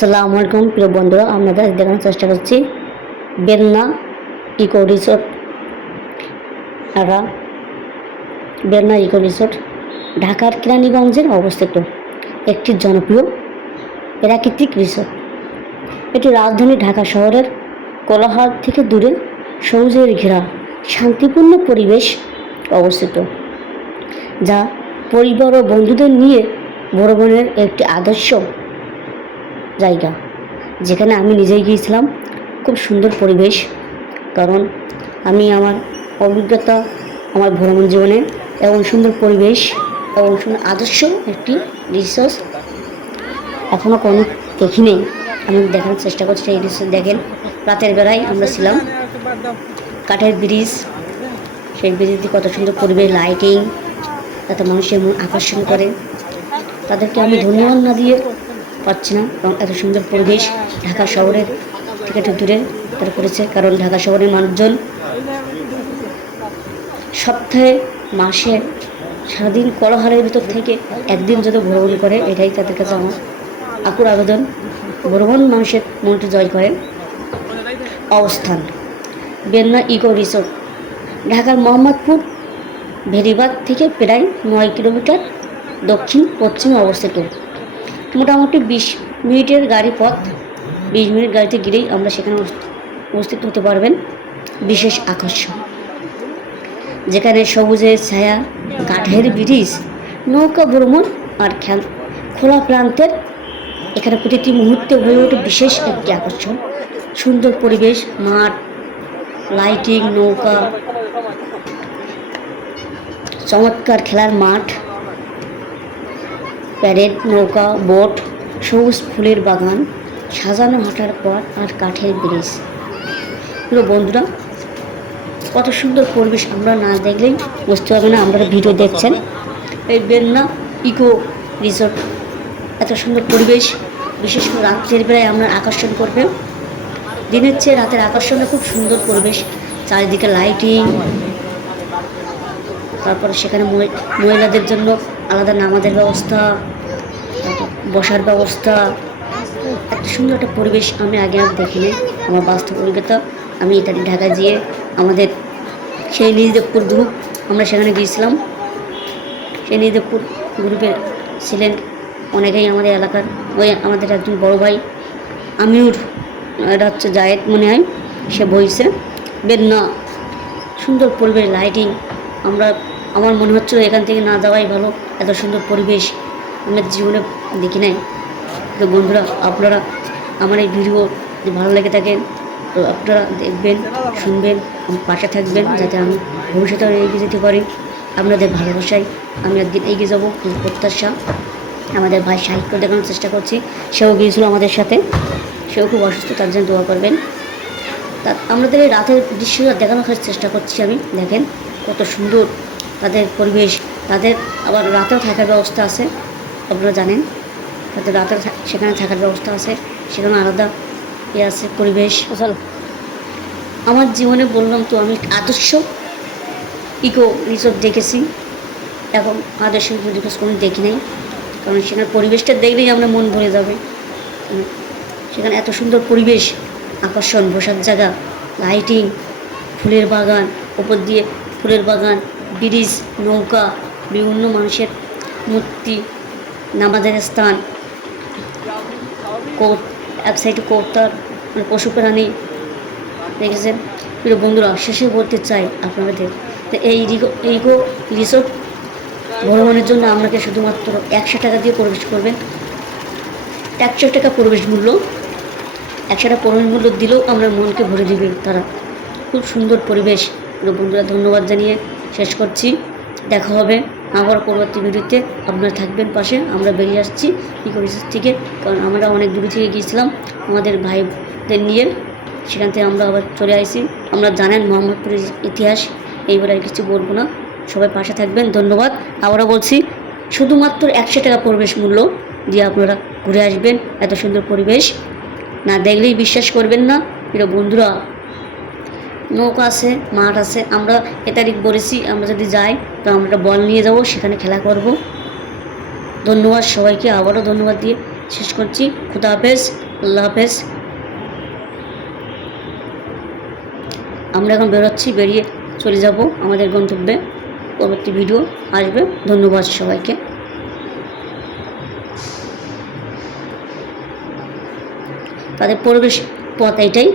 সালামু আলাইকুম প্রিয় বন্ধুরা, আপনাদের দেখানোর চেষ্টা করছি বেলনা ইকো রিসোর্ট। বেলনা ইকো রিসোর্ট ঢাকার কেরানীগঞ্জে অবস্থিত একটি জনপ্রিয় প্রাকৃতিক রিসোর্ট। এটি রাজধানী ঢাকা শহরের কোলাহল থেকে দূরে সবুজের ঘেরা শান্তিপূর্ণ পরিবেশ অবস্থিত, যা পরিবার ও বন্ধুদের নিয়ে ভ্রমণের একটি আদর্শ জায়গা। যেখানে আমি নিজেই গিয়েছিলাম। খুব সুন্দর পরিবেশ, কারণ আমি আমার অভিজ্ঞতা আমার ভ্রমণ জীবনে এবং সুন্দর পরিবেশ এবং সুন্দর আদর্শ একটি রিসোর্ট এখনও কোনো দেখিনি। আমি দেখানোর চেষ্টা করছি এই রিসোর্ট। দেখেন, রাতের বেলায় আমরা ছিলাম, কাঠের ব্রিজ, সেই ব্রিজটি কত সুন্দর পরিবেশ, লাইটিং, তাতে মানুষের মন আকর্ষণ করে। তাদেরকে আমি ধন্যবাদ না দিয়ে পাচ্ছি না, এবং এত সুন্দর পরিবেশ ঢাকা শহরের থেকে একটু দূরে তারা করেছে। কারণ ঢাকা শহরের মানুষজন সপ্তাহে মাসে সারাদিন কোলাহলের ভিতর থেকে একদিন যদি ভ্রমণ করে, এটাই তাদের কাছে আমার আকুল আবেদন। ভ্রমণ মানুষের মনটি জয় করে। অবস্থান: বেলনা ইকো রিসোর্ট ঢাকার মোহাম্মদপুর ভেরিবাদ থেকে প্রায় 9 কিলোমিটার দক্ষিণ পশ্চিমে অবস্থিত। মোটামুটি 20 মিনিটের গাড়ি পথ। 20 মিনিট গাড়িতে গিয়েই আমরা সেখানে উপস্থিত হতে পারবেন। বিশেষ আকর্ষণ: যেখানে সবুজের ছায়া, কাঠের ব্রিজ, নৌকা ভ্রমণ আর খোলা প্রান্তের এখানে প্রতিটি মুহূর্তে হয়ে ওঠে বিশেষ একটি আকর্ষণ। সুন্দর পরিবেশ, মাঠ, লাইটিং, নৌকা, চমৎকার খেলার মাঠ, প্যারেড, নৌকা, বোট, সবুজ ফুলের বাগান, সাজানো হাঁটার পথ আর কাঠের ব্রিজ। পুরো বন্ধুরা, কত সুন্দর পরিবেশ আমরা না দেখলেই বুঝতে পারবে না। আপনারা ভিডিও দেখছেন। এই বেলনা ইকো রিসোর্ট এত সুন্দর পরিবেশ, বিশেষ করে রাতের বেলায় আমরা আকর্ষণ করবে। দিনের চেয়ে রাতের আকর্ষণটা খুব সুন্দর পরিবেশ, চারিদিকে লাইটিং, তারপরে সেখানে মহিলাদের জন্য আলাদা নামাজের ব্যবস্থা, বসার ব্যবস্থা। এত সুন্দর একটা পরিবেশ আমি আগে আর দেখিনি। আমার বাস্তব অভিজ্ঞতা। আমি ইতালি ঢাকা গিয়ে আমাদের সেই নিজদেবপুর গ্রুপ, আমরা সেখানে গিয়েছিলাম। সেই নিজদেবপুর গ্রুপে ছিলেন অনেকেই আমাদের এলাকার। ওই আমাদের একজন বড় ভাই আমিউর, এটা হচ্ছে জায়েদ মনে হয়, সে বইছে। বেলনা সুন্দর পরিবেশ, লাইটিং। আমার মনে হচ্ছিল এখান থেকে না যাওয়াই ভালো, এত সুন্দর পরিবেশ আমরা জীবনে দেখি নাই। তো বন্ধুরা, আপনারা আমার এই ভিডিও যদি ভালো লেগে থাকেন তো আপনারা দেখবেন, শুনবেন, পাশে থাকবেন, যাতে আমি ভবিষ্যতে এগিয়ে যেতে পারি। আপনাদের ভালোবাসায় আমি একদিন এগিয়ে যাবো প্রত্যাশা। আমাদের ভাই সাহিত্য দেখানোর চেষ্টা করছি, সেও গিয়েছিল আমাদের সাথে। সেও খুব অসুস্থ, তার জন্য দোয়া করবেন। আমাদের এই রাতের দৃশ্য দেখানোর চেষ্টা করছি আমি। দেখেন কত সুন্দর তাদের পরিবেশ। তাদের আবার রাতেও থাকার ব্যবস্থা আছে, আপনারা জানেন। তাদের রাতের সেখানে থাকার ব্যবস্থা আছে, সেখানে আলাদা আছে পরিবেশ। আমার জীবনে বললাম তো, আমি আদর্শ ইকো রিসোর্ট দেখেছি, এখন আদর্শ ইকো রিসোর্ট কোনো দেখি নাই। কারণ সেখানে পরিবেশটা দেখলেই আমরা মন ভরে যাবে। সেখানে এত সুন্দর পরিবেশ, আকর্ষণ, বসার জায়গা, লাইটিং, ফুলের বাগান, ওপর দিয়ে ফুলের বাগান, ব্রিজ, নৌকা, বিভিন্ন মানুষের মূর্তি, নামাজের স্থান, এক সাইডে কৌতার, মানে পশু প্রাণী দেখেছেন। প্রিয় বন্ধুরা, শেষে বলতে চাই আপনাদের, তো এই ইকো রিসোর্ট ভ্রমণের জন্য আপনাকে শুধুমাত্র 100 টাকা দিয়ে প্রবেশ করবেন। 100 টাকা প্রবেশ মূল্য। 100 টাকা প্রবেশ মূল্য দিলেও আমরা মনকে ভরে দিবে তারা। খুব সুন্দর পরিবেশ। প্রিয় বন্ধুরা, ধন্যবাদ জানিয়ে শেষ করছি। দেখা হবে আবার পরবর্তী ভিডিওতে। আপনারা থাকবেন পাশে। আমরা বেরিয়ে আসছি ইকো রিসোর্ট থেকে, কারণ আমরা অনেক দূরে থেকে গিয়েছিলাম আমাদের ভাইদের নিয়ে। সেখান থেকে আমরা আবার চলে আসি। আমরা জানেন মোহাম্মদপুরের ইতিহাস, এইবার আর কিছু বলবো না। সবাই পাশে থাকবেন। ধন্যবাদ। আবারও বলছি, শুধুমাত্র 100 টাকা প্রবেশ মূল্য দিয়ে আপনারা ঘুরে আসবেন। এত সুন্দর পরিবেশ না দেখলেই বিশ্বাস করবেন না। প্রিয় বন্ধুরা, নৌকা আছে, মাঠ আছে। আমরা এ তারিখ বলেছি, আমরা যদি যাই তো আমরা বল নিয়ে যাব, সেখানে খেলা করব। ধন্যবাদ সবাইকে। আবারও ধন্যবাদ দিয়ে শেষ করছি। খুদা হাফেজ। আল্লাহ হাফেজ। আমরা এখন বেরোচ্ছি, বেরিয়ে চলে যাব আমাদের গন্তব্যে। পরবর্তী ভিডিও আসবে। ধন্যবাদ সবাইকে। তাদের পরিবেশ পথ এইটাই।